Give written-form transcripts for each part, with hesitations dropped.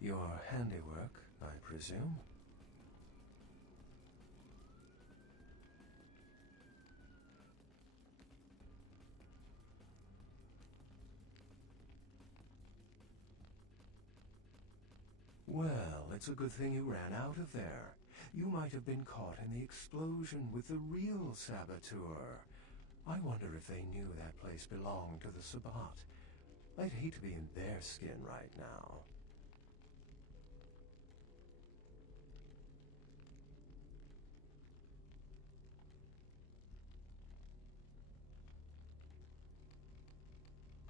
Your handiwork, I presume? Well, it's a good thing you ran out of there. You might have been caught in the explosion with the real saboteur. I wonder if they knew that place belonged to the Sabbat. I'd hate to be in their skin right now.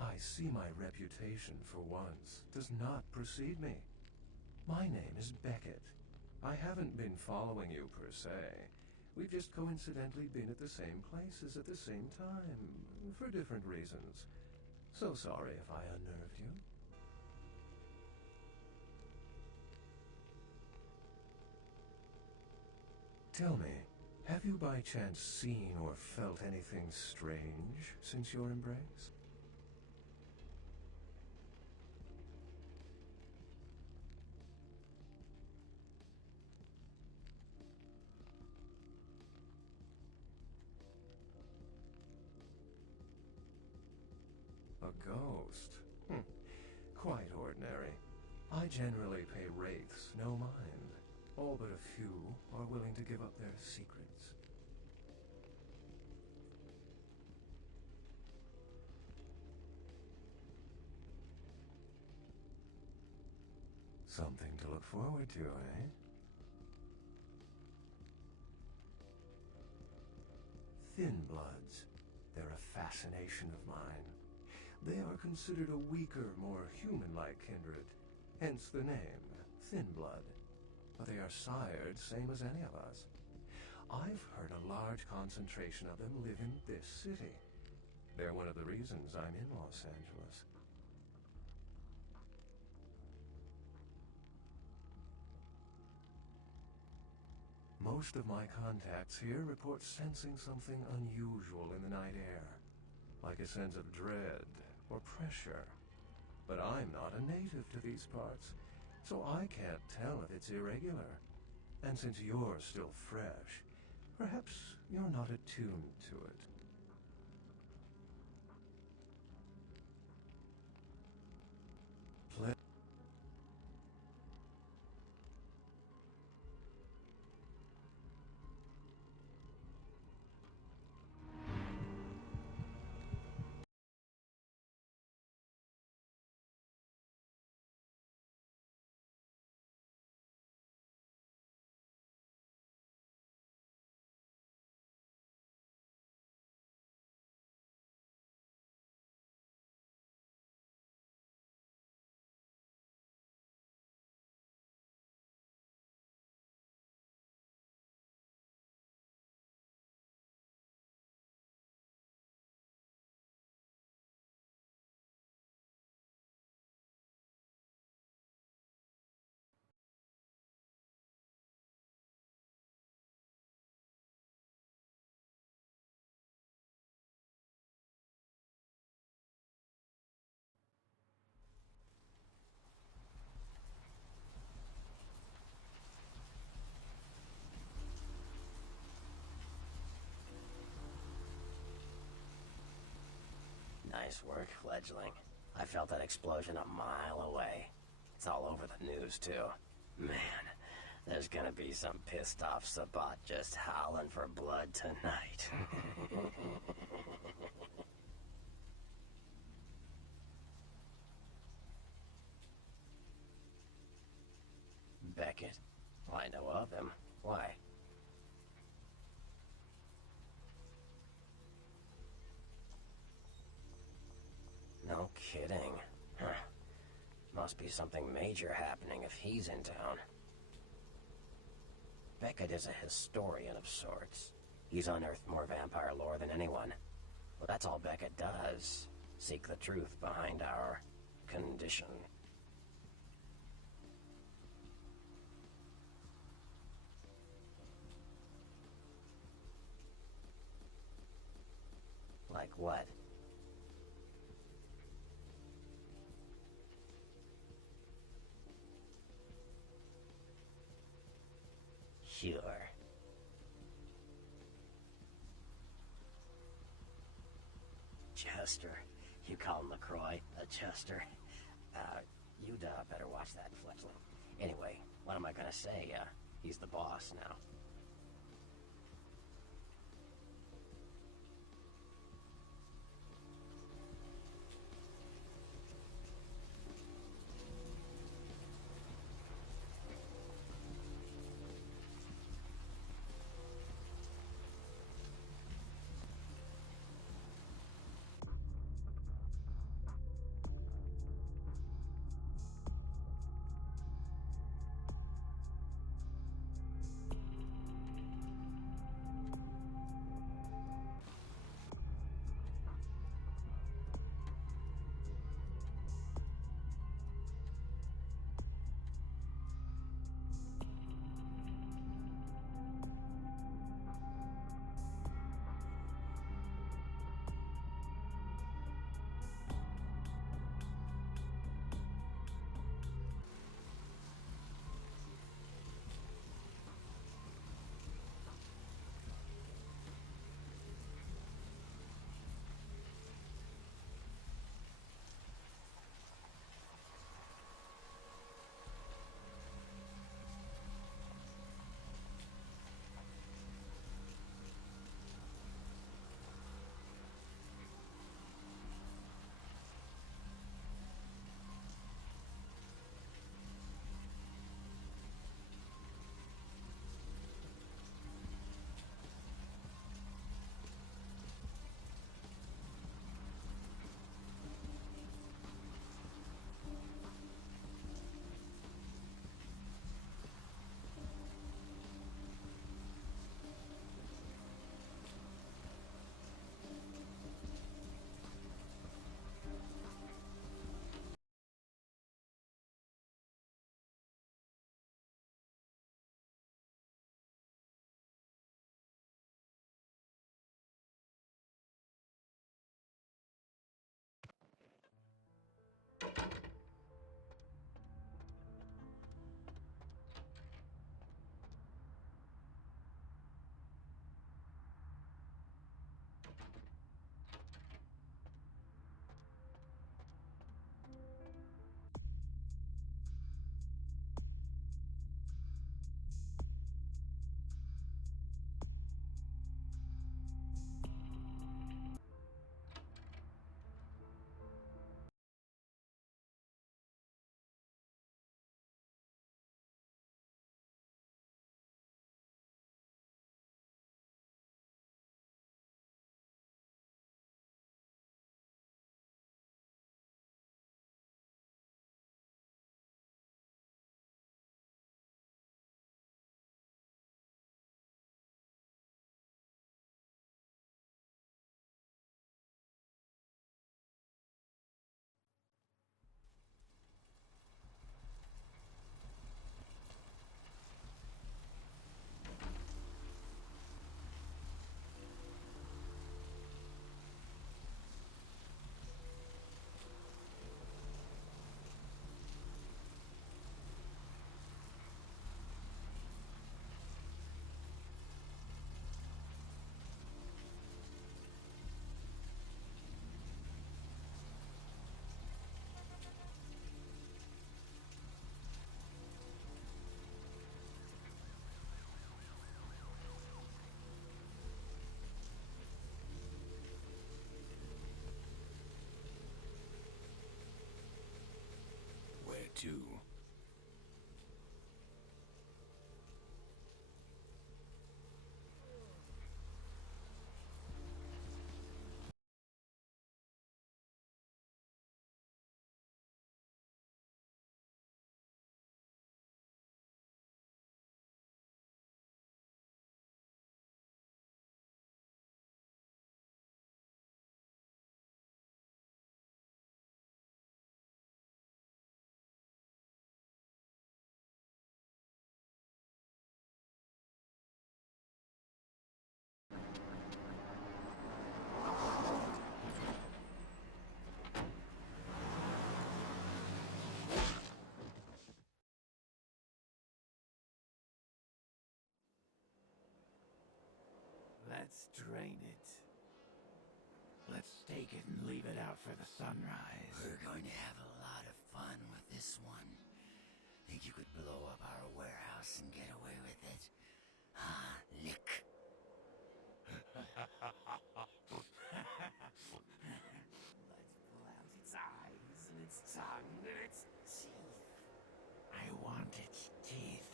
I see my reputation, for once, does not precede me. My name is Beckett. I haven't been following you per se. We've just coincidentally been at the same places at the same time, for different reasons. So sorry if I unnerved you. Tell me, have you by chance seen or felt anything strange since your embrace? A ghost? Quite ordinary. I generally pay wraiths no mind. All but a few are willing to give up their secrets. Something to look forward to, eh? Thin bloods. They're a fascination of mine. They are considered a weaker, more human-like kindred, hence the name, Thin Blood. But they are sired same as any of us. I've heard a large concentration of them live in this city. They're one of the reasons I'm in Los Angeles. Most of my contacts here report sensing something unusual in the night air, like a sense of dread or pressure. But I'm not a native to these parts, so I can't tell if it's irregular. And since you're still fresh, perhaps you're not attuned to it. Nice work, fledgling. I felt that explosion a mile away. It's all over the news, too. Man, there's gonna be some pissed off Sabbat just howling for blood tonight. Beckett? Well, I know of him. Why? No kidding. Huh. Must be something major happening if he's in town. Beckett is a historian of sorts. He's unearthed more vampire lore than anyone. Well, that's all Beckett does. Seek the truth behind our condition. Like what? Sure. Chester. You call him LaCroix a Chester? You'd better watch that, fledgling. Anyway, what am I gonna say? He's the boss now. To Let's drain it. Let's take it and leave it out for the sunrise. We're going to have a lot of fun with this one. Think you could blow up our warehouse and get away with it? Huh, Lick? Let's pull out its eyes and its tongue and its teeth. I want its teeth.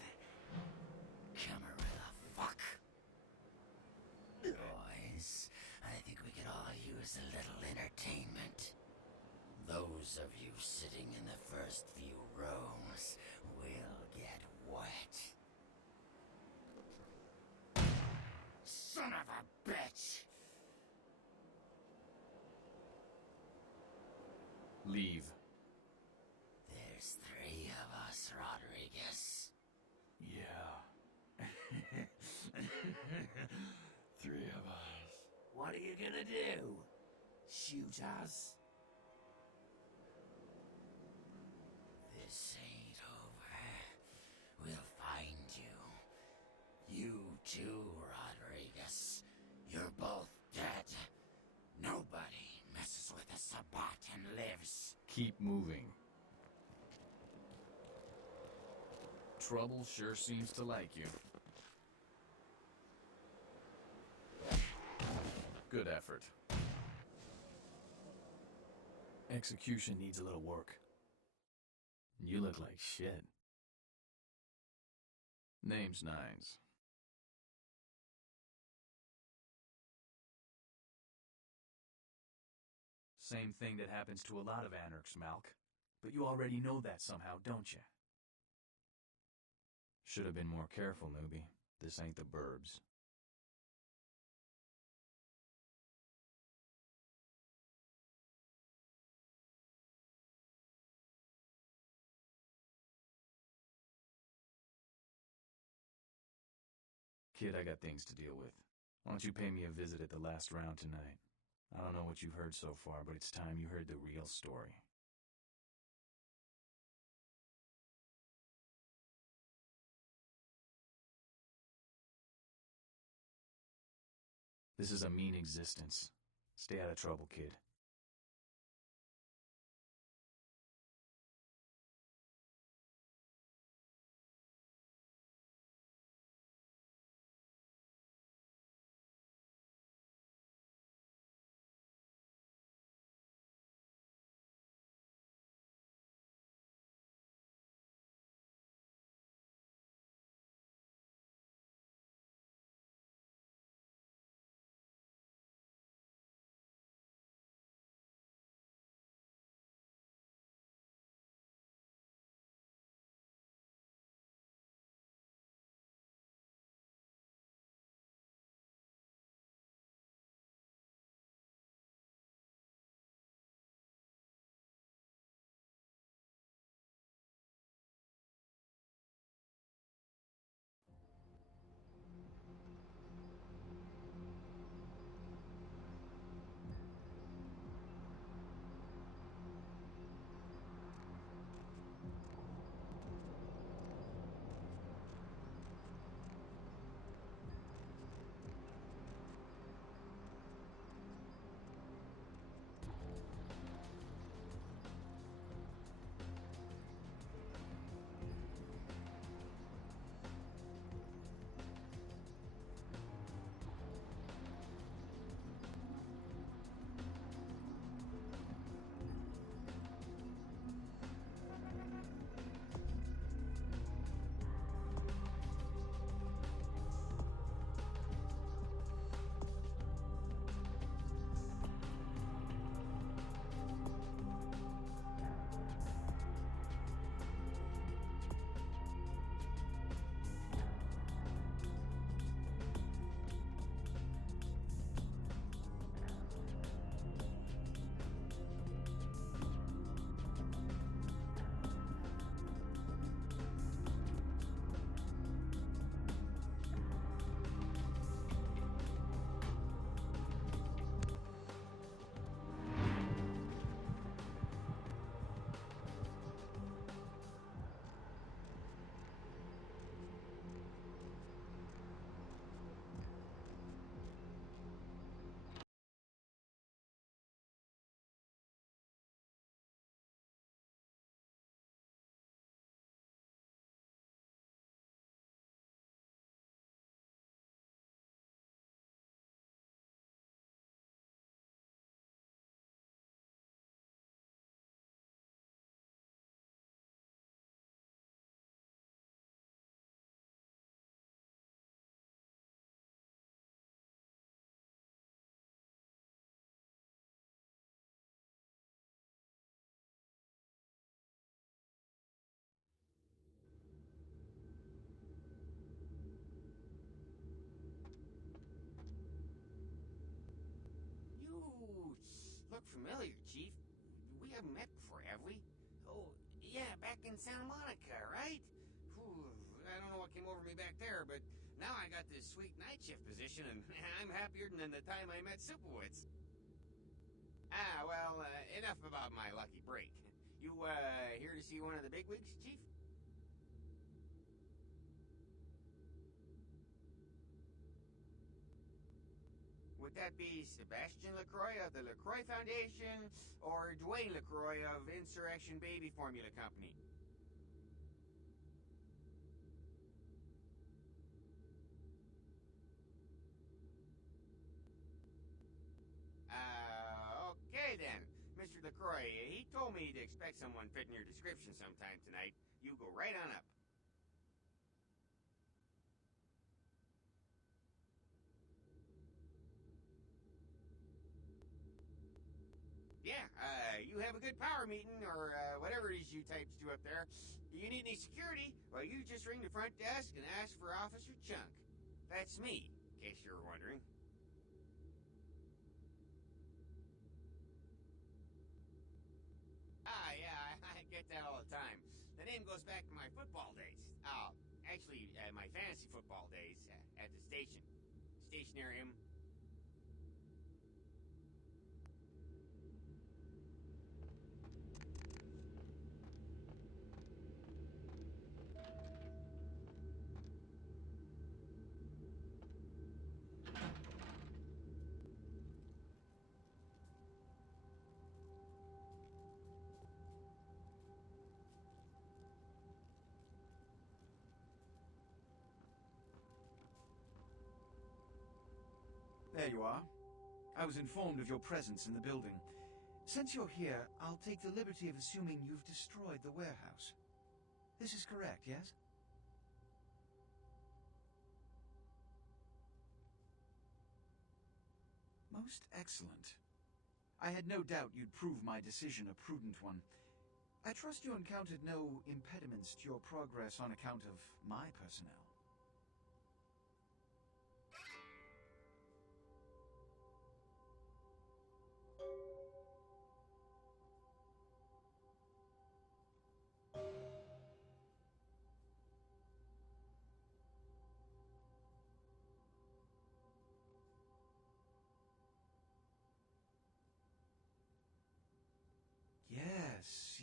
Camarilla fuck. Boys, I think we could all use a little entertainment. Those of you sitting in the first few rows will get wet. Son of a bitch! Leave. There's 3 of us, Rodriguez. Yeah. 3 of us. What are you gonna do? Shoot us? This ain't over. We'll find you. You too, Rodriguez. You're both dead. Nobody messes with a Sabbat and lives. Keep moving. Trouble sure seems to like you. Good effort. Execution needs a little work. You look like shit. Name's Nines. Same thing that happens to a lot of anarchs, Malk. But you already know that somehow, don't you? Should have been more careful, newbie. This ain't the burbs. Kid, I got things to deal with. Why don't you pay me a visit at the last round tonight? I don't know what you've heard so far, but it's time you heard the real story. This is a mean existence. Stay out of trouble, kid. look familiar, Chief. We haven't met before, have we? Oh, yeah, back in Santa Monica, right? Whew, I don't know what came over me back there, but now I got this sweet night shift position, and I'm happier than the time I met Supowitz. Well, enough about my lucky break. You, here to see one of the bigwigs, Chief? Would that be Sebastian LaCroix of the LaCroix Foundation, or Dwayne LaCroix of Insurrection Baby Formula Company? Okay then. Mr. LaCroix, he told me to expect someone fitting your description sometime tonight. You go right on up. Yeah, you have a good power meeting, or whatever it is you types do up there. You need any security? Well, you just ring the front desk and ask for Officer Chunk. That's me, in case you were wondering. Yeah, I get that all the time. The name goes back to my football days. Actually, my fantasy football days at the station. Stationarium. There you are. I was informed of your presence in the building. Since you're here, I'll take the liberty of assuming you've destroyed the warehouse. This is correct, yes? Most excellent. I had no doubt you'd prove my decision a prudent one. I trust you encountered no impediments to your progress on account of my personnel.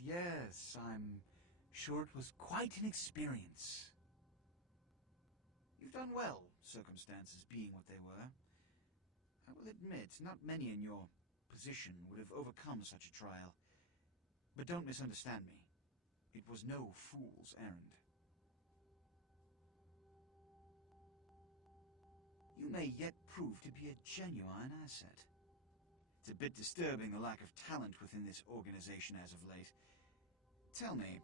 Yes, I'm sure it was quite an experience. You've done well, circumstances being what they were. I will admit, not many in your position would have overcome such a trial. But don't misunderstand me. It was no fool's errand. You may yet prove to be a genuine asset. It's a bit disturbing, the lack of talent within this organization as of late. Tell me,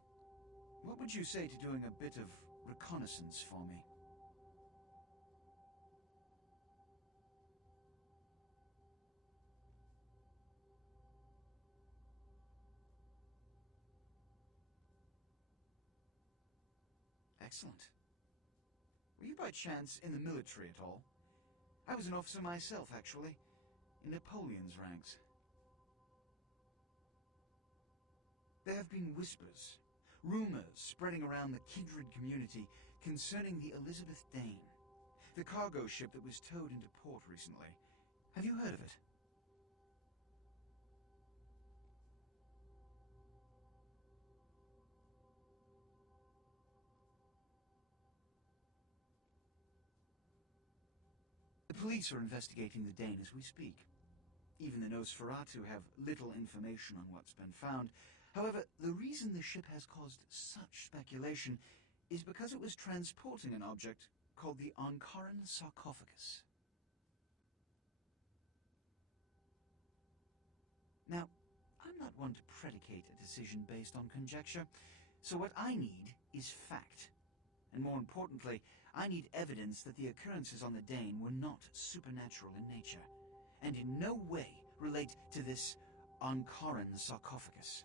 what would you say to doing a bit of reconnaissance for me? Excellent. Were you by chance in the military at all? I was an officer myself, actually, in Napoleon's ranks. There have been whispers, rumors spreading around the kindred community concerning the Elizabeth Dane, the cargo ship that was towed into port recently. Have you heard of it? The police are investigating the Dane as we speak. Even the Nosferatu have little information on what's been found. However, the reason the ship has caused such speculation is because it was transporting an object called the Ankaran sarcophagus. Now, I'm not one to predicate a decision based on conjecture, so what I need is fact. And more importantly, I need evidence that the occurrences on the Dane were not supernatural in nature, and in no way relate to this Ankaran sarcophagus.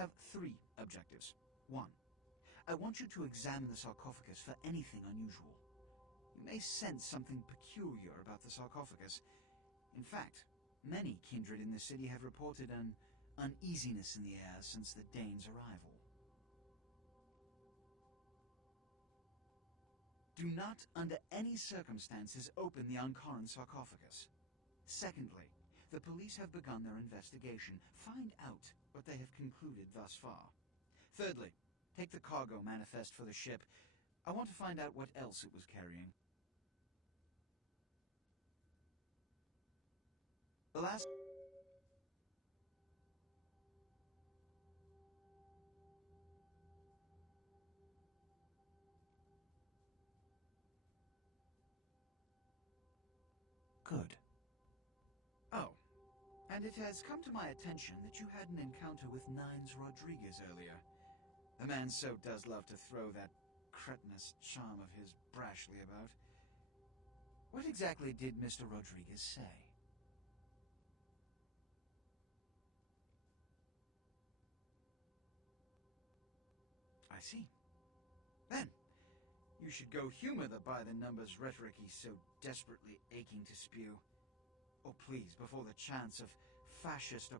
have 3 objectives. 1. I want you to examine the sarcophagus for anything unusual. You may sense something peculiar about the sarcophagus. In fact, many kindred in the city have reported an uneasiness in the air since the Dane's arrival. Do not, under any circumstances, open the Ankaran sarcophagus. Secondly, the police have begun their investigation. Find out what they have concluded thus far. Thirdly, take the cargo manifest for the ship. I want to find out what else it was carrying. The last... Good. Oh, and it has come to my attention that you had an encounter with Nines Rodriguez earlier. The man so does love to throw that cretinous charm of his brashly about. What exactly did Mr. Rodriguez say? I see. Then, you should go humor the by-the-numbers rhetoric he's so desperately aching to spew. Oh, please, before the chance of fascist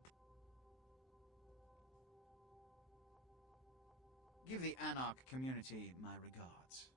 Give the Anarch community my regards.